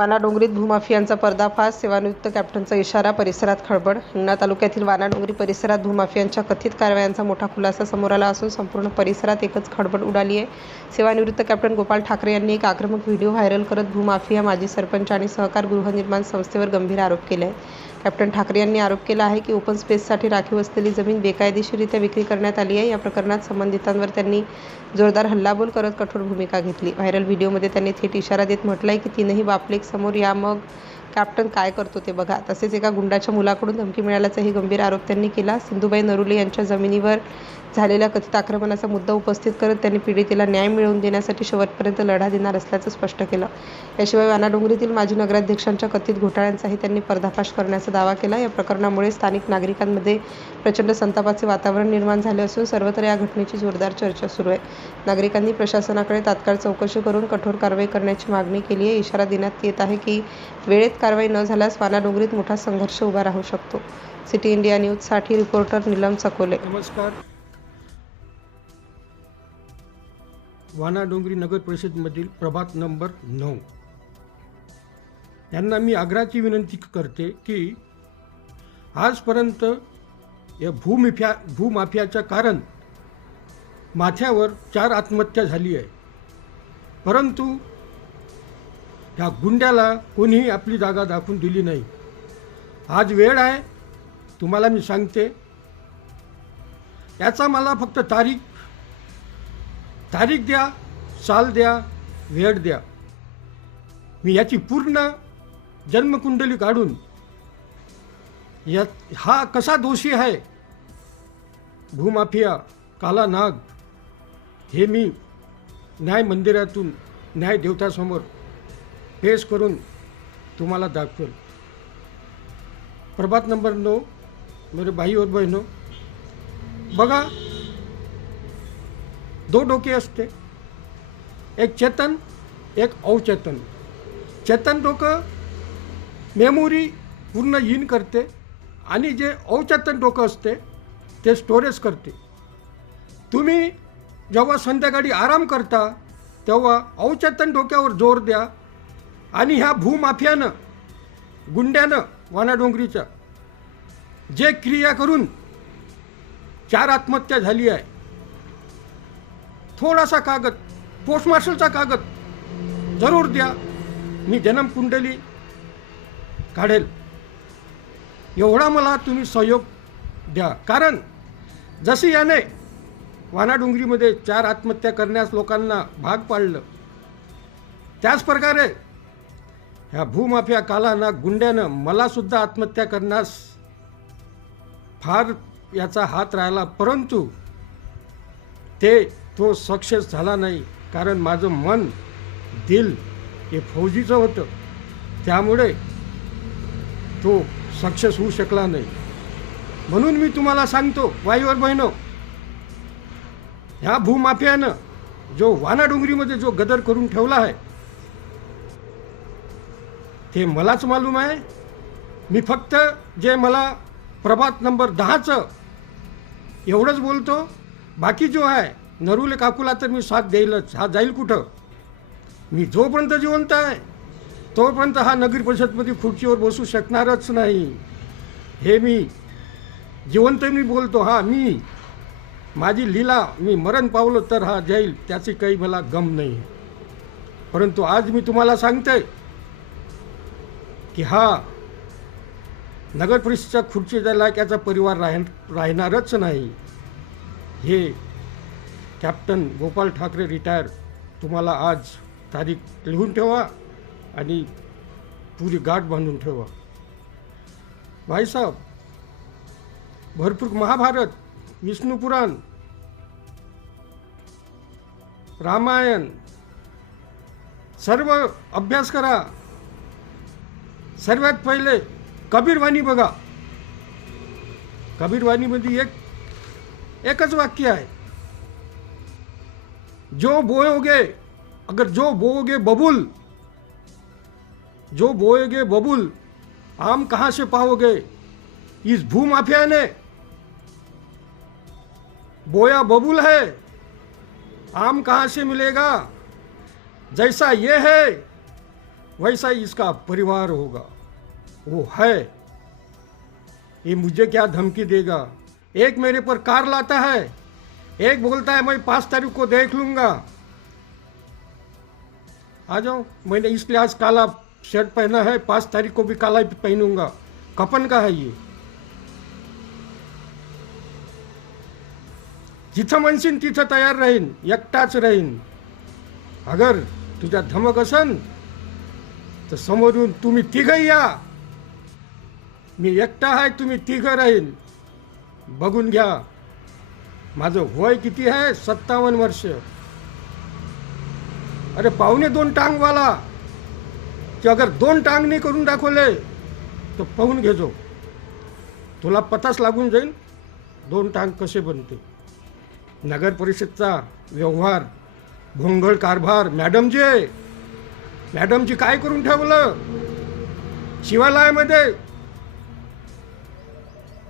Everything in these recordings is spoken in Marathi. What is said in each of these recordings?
वानाडोंगरीत भूमाफियांचा पर्दाफाश, सेवानिवृत्त कॅप्टनचा इशारा, परिसरात खळबळ. हिंगणा तालुक्यातील वानाडोंगरी परिसरात भूमाफियांच्या कथित कारवायांचा मोठा खुलासा समोर आला असून संपूर्ण परिसरात एकच खळबळ उडाली आहे. सेवानिवृत्त कॅप्टन गोपाळ ठाकरे यांनी एक आक्रमक व्हिडिओ व्हायरल करत भूमाफिया, माजी सरपंच आणि सहकार गृहनिर्माण संस्थेवर गंभीर आरोप केले आहेत. कॅप्टन ठाकरे यांनी आरोप केला आहे की ओपन स्पेससाठी राखीव असलेली जमीन बेकायदेशीररित्या विक्री करण्यात आली आहे. या प्रकरणात संबंधितांवर त्यांनी जोरदार हल्लाबोल करत कठोर भूमिका घेतली. व्हायरल व्हिडिओमध्ये त्यांनी थेट इशारा देत म्हटलंय की तीनही बापलेक समोर या, मग कॅप्टन काय करतो ते बघा. तसेच एका गुंडाच्या मुलाकडून धमकी मिळाल्याचाही गंभीर आरोप त्यांनी केला. सिंधुबाई नरुले यांच्या जमिनीवर झालेल्या कथित आक्रमणाचा मुद्दा उपस्थित करत त्यांनी पीडितेला न्याय मिळवून देण्यासाठी शेवटपर्यंत लढा देणार असल्याचं स्पष्ट केलं. याशिवाय वानाडोंगरीतील माजी नगराध्यक्षांच्या कथित घोटाळ्यांचाही त्यांनी पर्दाफाश करण्याचा दावा केला. या प्रकरणामुळे स्थानिक नागरिकांमध्ये प्रचंड संतापाचे वातावरण निर्माण झाले असून सर्वत्र या घटनेची जोरदार चर्चा सुरू आहे. नागरिकांनी प्रशासनाकडे तात्काळ चौकशी करून कठोर कारवाई करण्याची मागणी केली आहे. इशारा देण्यात येत आहे की वेळेत कारवाई न झाल्यास वानाडोंगरीत मोठा संघर्ष उभा राहू शकतो. सिटी इंडिया न्यूजसाठी रिपोर्टर नीलम चकोले. नमस्कार. वानाडोंगरी नगर परिषदेमधील प्रभाग नंबर 9 यांना मी आग्रहाची विनंती करते की आजपर्यंत या भूमाफियाच्या कारण माथ्यावर 4 आत्महत्या झाली आहे, परंतु ह्या गुंड्याला कोणीही आपली जागा दाखवून दिली नाही. आज वेळ आहे, तुम्हाला मी सांगते. याचा मला फक्त तारीख द्या, साल द्या, वेळ द्या. मी याची पूर्ण जन्मकुंडली काढून हा कसा दोषी आहे भूमाफिया, काला नाग, हे मी न्याय मंदिरातून न्याय देवतासमोर पेश करून तुम्हाला दाखवेल. प्रभाग नंबर 9 मेरे भाई और बहनों, बघा, 2 डोके असते, एक चेतन, एक अवचेतन. चेतन डोकं मेमोरी पूर्ण इन करते आणि जे अवचेतन डोकं असते ते स्टोरेज करते. तुम्ही जेव्हा संध्याकाळी आराम करता तेव्हा अवचेतन डोक्यावर जोर द्या आणि ह्या भूमाफियानं, गुंड्यानं, वानाडोंगरीच्या जे क्रिया करून 4 आत्महत्या झाली आहे, थोडासा कागद, पोस्टमास्टरचा कागद जरूर द्या. मी जन्मकुंडली काढेल, एवढा मला तुम्ही सहयोग द्या. कारण जसे याने वानाडोंगरीमध्ये 4 आत्महत्या करण्यास लोकांना भाग पाडलं, त्याच प्रकारे ह्या भूमाफिया, काला नाग, गुंड्यानं मलासुद्धा आत्महत्या करण्यास फार याचा हात राहिला, परंतु तो सक्सेस झाला नाही. कारण माझं मन, दिल हे फौजीचं होतं, त्यामुळे तो सक्सेस होऊ शकला नाही. म्हणून मी तुम्हाला सांगतो, वाईवर बहिणो, ह्या भूमाफियानं जो वानाडोंगरीमध्ये जो गदर करून ठेवला आहे ते मलाच मालूम आहे. मी फक्त जे मला प्रभाग नंबर 10चं एवढंच बोलतो. बाकी जो आहे नरुले काकूला तर मी साथ देईलच. हा जाईल कुठं? मी जोपर्यंत जिवंत आहे तोपर्यंत हा नगर परिषदमध्ये खुर्चीवर बसू शकणारच नाही. हे मी जिवंत मी बोलतो. हा, मी माझी लीला, मी मरण पावलो तर हा जाईल, त्याची काही मला गम नाही. परंतु आज मी तुम्हाला सांगतोय की हा नगर परिषदेच्या खुर्चीच्या लायकाचा परिवार राहणारच नाही. हे कॅप्टन गोपाळ ठाकरे रिटायर, तुम्हाला आज तारीख लिहून ठेवा आणि पुरी गाठ बांधून ठेवा. भाईसाहेब, भरपूर महाभारत, विष्णू पुराण, रामायण सर्व अभ्यास करा. सर्वात पहिले कबीरवाणी बघा. कबीरवाणीमध्ये एकच वाक्य आहे, जो बोओगे बबूल, आम कहाँ से पाओगे. इस भूमाफिया ने बोया बबूल है, आम कहाँ से मिलेगा. जैसा ये है वैसा ही इसका परिवार होगा। वो है, ये मुझे क्या धमकी देगा। एक मेरे पर कार लाता है, एक बोलता है मैं 5 तारीख को देख लूंगा। आ जाओ, मैंने इसलिए आज काला शर्ट पहना है, 5 तारीख को भी काला ही पहनूंगा। कपन का है ये। जिथं म्हणशील तिथं तयार राहीन, एकटाच राहीन। अगर तुझ्या धमक असन तर समोरून तुम्ही तिघही या, मी एकटा आहे, तुम्ही तिघं राहील। बघून घ्या, माझं वय किती आहे, 57 वर्ष। अरे 2.25 टांगवाला की अगर 2 टांग नाही करून दाखवले तर पाहून घेजो, तुला पताच लागून जाईल 2 टांग कसे बनते। नगर परिषदचा व्यवहार, भोंगळ कारभार, मॅडमजी काय करून ठेवलं शिवालयामध्ये,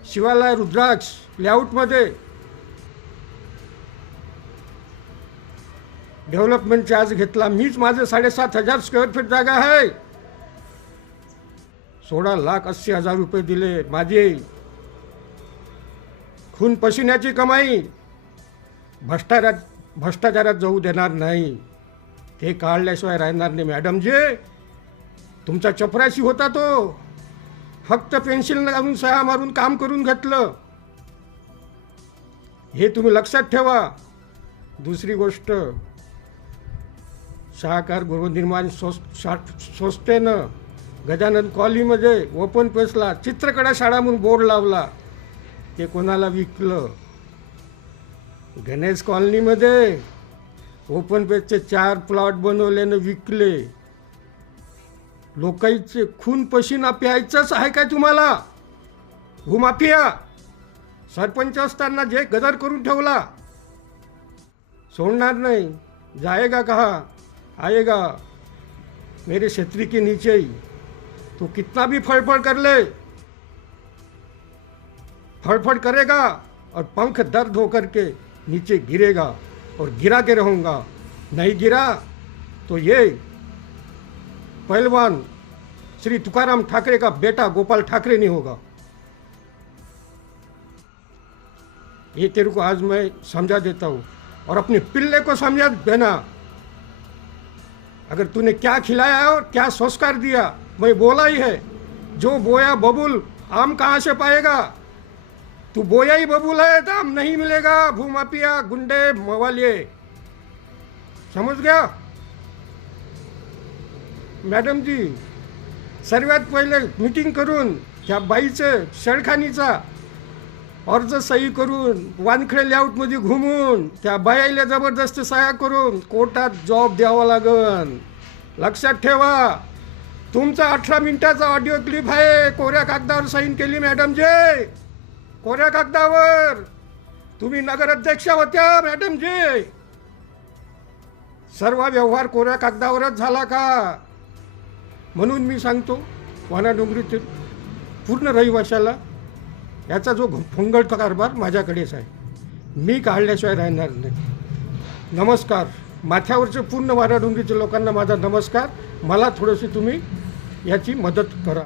शिवालय रुद्राक्ष लेआउटमध्ये डेव्हलपमेंट चार्ज घेतला मीच। माझे 7,500 स्क्वेअर फीट जागा आहे, 16,80,000 रुपये दिले माझे। खून पसिन्याची कमाई भ्रष्टाचारात जाऊ देणार नाही, ते काढल्याशिवाय राहणार नाही। मॅडमजी, तुमचा चपराशी होता तो, फक्त पेन्सिल लावून सह्या मारून काम करून घेतलं, हे तुम्ही लक्षात ठेवा। दुसरी गोष्ट, सहकार गृहनिर्माण संस्थेनं गजानन कॉलनीमध्ये ओपन पेसला चित्रकला शाळा म्हणून बोर्ड लावला, ते कोणाला विकलं। गणेश कॉलनीमध्ये ओपन पेसचे 4 प्लॉट बनवल्यानं विकले। लोकांचे खून पसीना प्यायचंच आहे काय तुम्हाला? भूमाफिया सरपंच असताना जे गदर करून ठेवला, सोडणार नाही। जाएगा कहाँ आएगा, मेरे छतरी के नीचे ही। तू कितना भी फड़फड़ कर ले, फड़फड़ करेगा और पंख दर्द होकर के नीचे गिरेगा, और गिरा के रहूँगा। नहीं गिरा तो ये पहलवान श्री तुकाराम ठाकरे का बेटा गोपाल ठाकरे नहीं होगा। ये तेरे को आज मैं समझा देता हूँ, और अपने पिल्ले को समझा देना। अगर तूने क्या खिलाया और क्या संस्कार दिया, मैं बोला ही है, जो बोया बबूल आम कहाँ से पाएगा। तू बोया ही बबूल है तो आम नहीं मिलेगा। भूमाफिया, गुंडे, मवालिये, समझ गया। मॅडम जी, सर्वात पहिले मीटिंग करून त्या बाईचं शेळखानीचा अर्ज सही करून वानखडे लेआउटमध्ये घुमून त्या बाईला जबरदस्त सह्या करून कोर्टात जॉब द्यावा लागन। लक्षात ठेवा, तुमचा 18 मिनिटाचा ऑडिओ क्लिप आहे, कोऱ्या कागदावर साईन केली मॅडम जी, कोऱ्या कागदावर। तुम्ही नगराध्यक्ष होत्या मॅडम जी, सर्व व्यवहार कोऱ्या कागदावरच झाला का? म्हणून मी सांगतो वानाडोंगरीतील पूर्ण रहिवाशाला याचा जो भोंगळ कारभार माझ्याकडेच आहे, मी काढल्याशिवाय राहणार नाही। नमस्कार, माथ्यावरचे पूर्ण वानाडोंगरीच्या लोकांना माझा नमस्कार। मला थोडीशी तुम्ही याची मदत करा।